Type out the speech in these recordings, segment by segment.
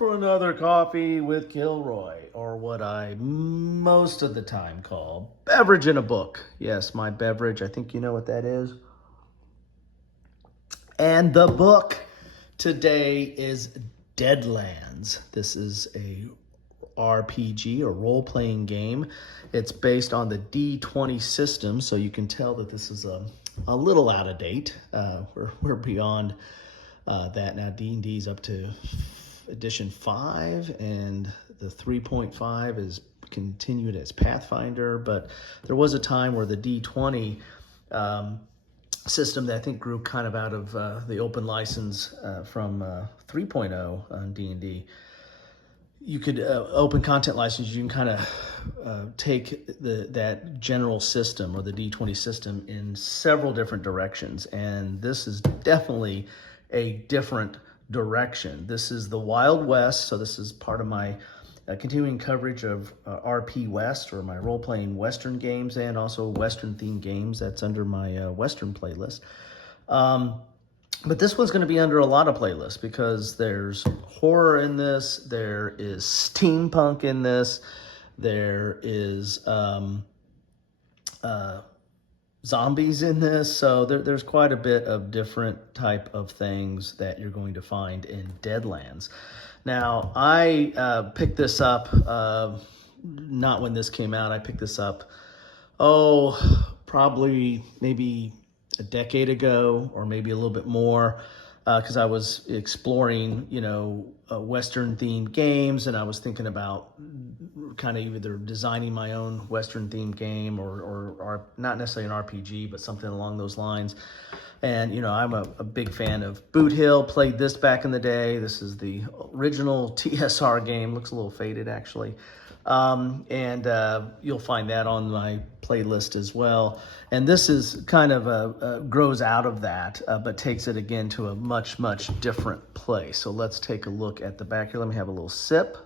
for another coffee with Kilroy, or what I most of the time call beverage in a book. Yes, my beverage. I think you know what that is. And the book today is Deadlands. This is a RPG, a role-playing game. It's based on the D20 system, so you can tell that this is a little out of date. We're beyond that now. D&D is up to edition 5, and the 3.5 is continued as Pathfinder, but there was a time where the D20 system that I think grew kind of out of the open license from 3.0 on D&D. You could open content license. You can kind of take that general system or the D20 system in several different directions, and this is definitely a different direction. This is the Wild West, so this is part of my continuing coverage of RP West, or my role-playing Western games, and also Western-themed games. That's under my Western playlist. But this one's going to be under a lot of playlists because there's horror in this, there is steampunk in this, there is zombies in this, so there's quite a bit of different type of things that you're going to find in Deadlands. Now, I picked this up, not when this came out. I picked this up, probably maybe a decade ago, or maybe a little bit more, because I was exploring, Western-themed games, and I was thinking about kind of either designing my own Western-themed game or not necessarily an RPG, but something along those lines. And, I'm a big fan of Boot Hill, played this back in the day. This is the original TSR game, looks a little faded actually. And you'll find that on my playlist as well. And this is kind of grows out of that, but takes it again to a much, much different place. So let's take a look at the back here. Let me have a little sip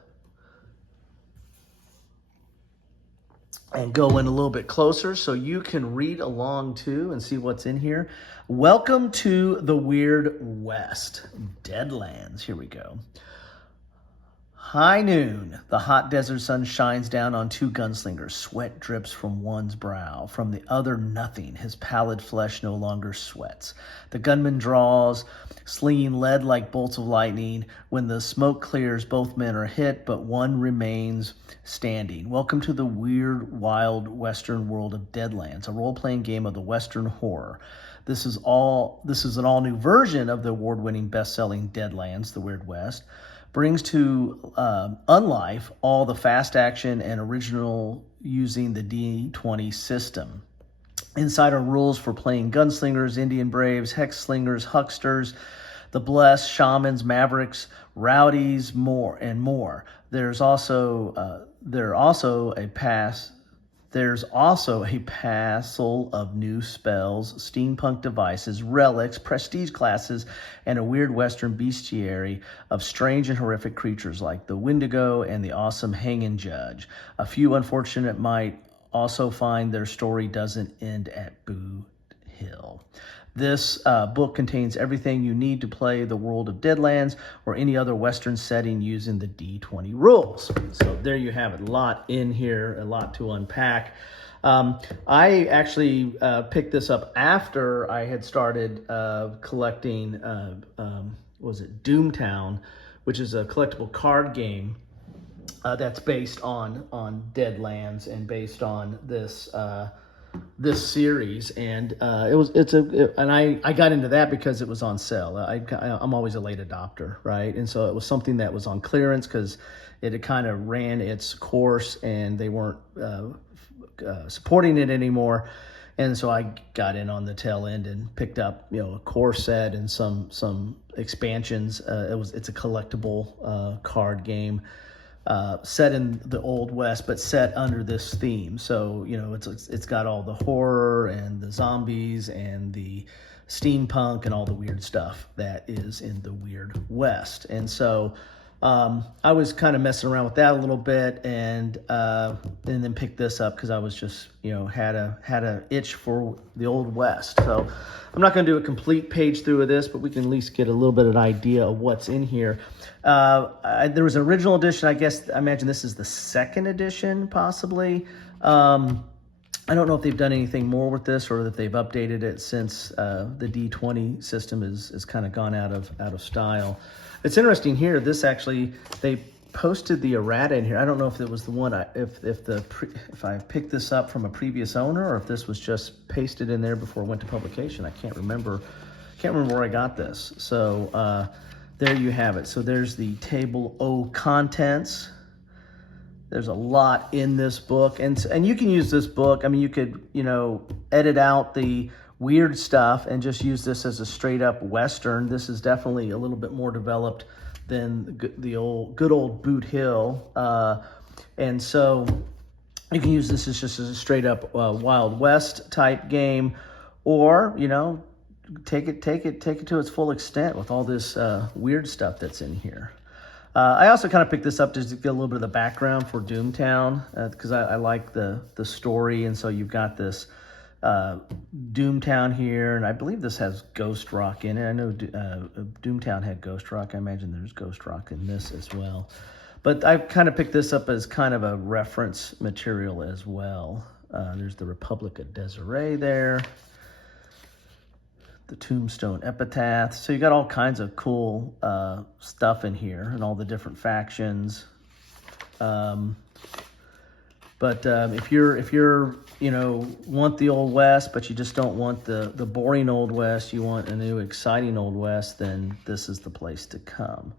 and go in a little bit closer so you can read along too and see what's in here. Welcome to the Weird West, Deadlands. Here we go. High noon, the hot desert sun shines down on two gunslingers. Sweat drips from one's brow. From the other, nothing. His pallid flesh no longer sweats. The gunman draws, slinging lead like bolts of lightning. When the smoke clears, both men are hit, but one remains standing. Welcome to the weird, wild western world of Deadlands, a role-playing game of the Western horror. This is an all-new version of the award-winning best-selling Deadlands, the Weird West. Brings to unlife all the fast action and original using the D20 system. Inside are rules for playing gunslingers, Indian braves, hex slingers, hucksters, the blessed, shamans, mavericks, rowdies, more and more. There's also a passel of new spells, steampunk devices, relics, prestige classes, and a weird western bestiary of strange and horrific creatures like the Wendigo and the awesome Hanging Judge. A few unfortunate might also find their story doesn't end at Boot Hill. This book contains everything you need to play the world of Deadlands or any other Western setting using the D20 rules. So there you have it. A lot in here, a lot to unpack. I actually picked this up after I had started collecting, Doomtown, which is a collectible card game that's based on Deadlands and based on this series, and I got into that because it was on sale. I'm always a late adopter, right? And so it was something that was on clearance because it had kind of ran its course and they weren't supporting it anymore. And so I got in on the tail end and picked up, a core set and some expansions. It's a collectible card game. Set in the Old West, but set under this theme. So, it's got all the horror and the zombies and the steampunk and all the weird stuff that is in the Weird West. And so I was kind of messing around with that a little bit, and then picked this up because I was just, had a itch for the Old West. So I'm not going to do a complete page through of this, but we can at least get a little bit of an idea of what's in here. There was an original edition. I imagine this is the second edition, possibly. I don't know if they've done anything more with this or that they've updated it since the D20 system is kind of gone out of style. It's interesting here. This actually, they posted the errata in here. I don't know if it was the one if I picked this up from a previous owner or if this was just pasted in there before it went to publication. I can't remember where I got this. So there you have it. So there's the table O contents. There's a lot in this book, and you can use this book. I mean, you could, edit out the weird stuff and just use this as a straight up Western. This is definitely a little bit more developed than the good old Boot Hill. And so you can use this as just as a straight up Wild West type game, or, take it to its full extent with all this weird stuff that's in here. I also kind of picked this up just to get a little bit of the background for Doomtown, because I like the story, and so you've got this Doomtown here, and I believe this has Ghost Rock in it. I know Doomtown had Ghost Rock. I imagine there's Ghost Rock in this as well. But I kind of picked this up as kind of a reference material as well. There's the Republic of Desiree there. The Tombstone Epitaph. So you got all kinds of cool stuff in here and all the different factions. But if you're want the Old West, but you just don't want the boring Old West, you want a new exciting Old West, then this is the place to come.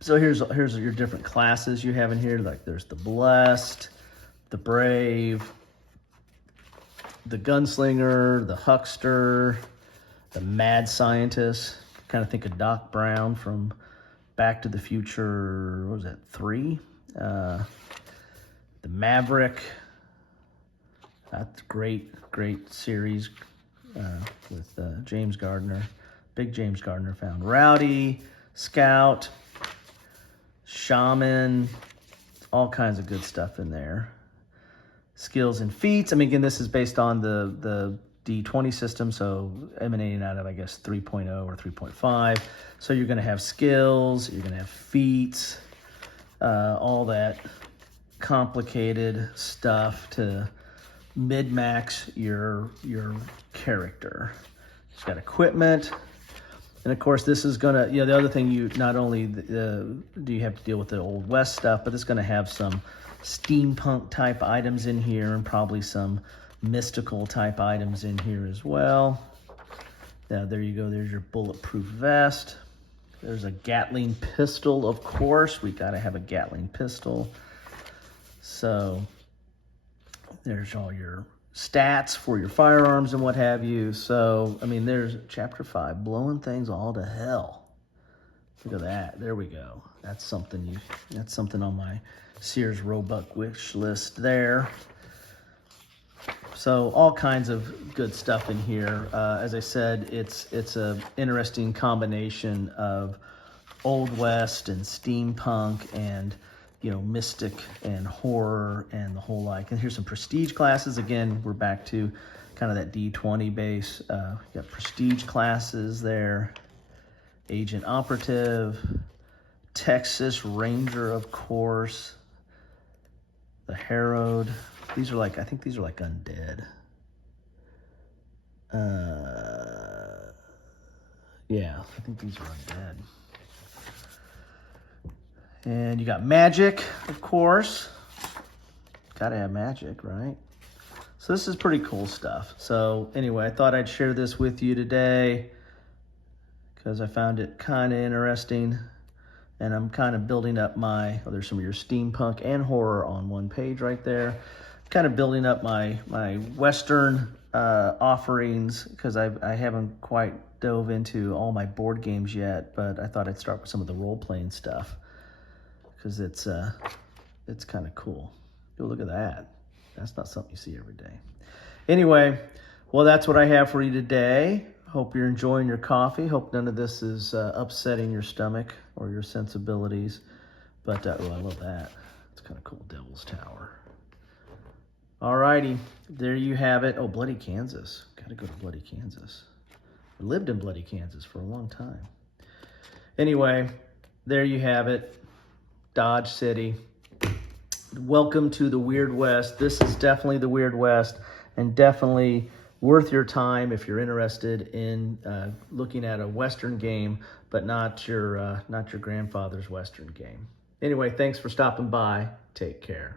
So here's your different classes you have in here. Like there's the Blessed, the Brave, the Gunslinger, the Huckster, the Mad Scientist. Kind of think of Doc Brown from Back to the Future, what was that, 3? The Maverick. That's great series with James Gardner. Big James Gardner fan. Rowdy, Scout, Shaman, all kinds of good stuff in there. Skills and feats. I mean, again, this is based on the D20 system, so emanating out of, I guess, 3.0 or 3.5. So you're going to have skills, you're going to have feats, all that complicated stuff to mid-max your character. It's got equipment, and of course this is going to, the other thing, you not only do you have to deal with the Old West stuff, but it's going to have some steampunk type items in here and probably some mystical type items in here as well. Now there you go, there's your bulletproof vest. There's a Gatling pistol, of course. We got to have a Gatling pistol. So there's all your stats for your firearms and what have you. So, I mean, there's chapter 5, blowing things all to hell. Look at that. There we go. That's something on my Sears Roebuck wish list there. So all kinds of good stuff in here. As I said, it's a interesting combination of Old West and steampunk and mystic and horror and the whole like. And here's some prestige classes. Again, we're back to kind of that D20 base. You got prestige classes there. Agent Operative, Texas Ranger, of course. The Herald. These are I think these are like undead. Yeah, I think these are undead. And you got magic, of course. Gotta have magic, right? So this is pretty cool stuff. So anyway, I thought I'd share this with you today because I found it kind of interesting. And I'm kind of building up there's some of your steampunk and horror on one page right there. Kind of building up my Western offerings because I haven't quite dove into all my board games yet, but I thought I'd start with some of the role-playing stuff because it's kind of cool. Oh, look at that. That's not something you see every day. Anyway, well, that's what I have for you today. Hope you're enjoying your coffee. Hope none of this is upsetting your stomach or your sensibilities. But, oh, I love that. It's kind of cool, Devil's Tower. Alrighty, there you have it. Oh, Bloody Kansas. Gotta go to Bloody Kansas. I lived in Bloody Kansas for a long time. Anyway, there you have it. Dodge City. Welcome to the Weird West. This is definitely the Weird West, and definitely worth your time if you're interested in looking at a Western game, but not your grandfather's Western game. Anyway, thanks for stopping by. Take care.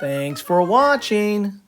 Thanks for watching.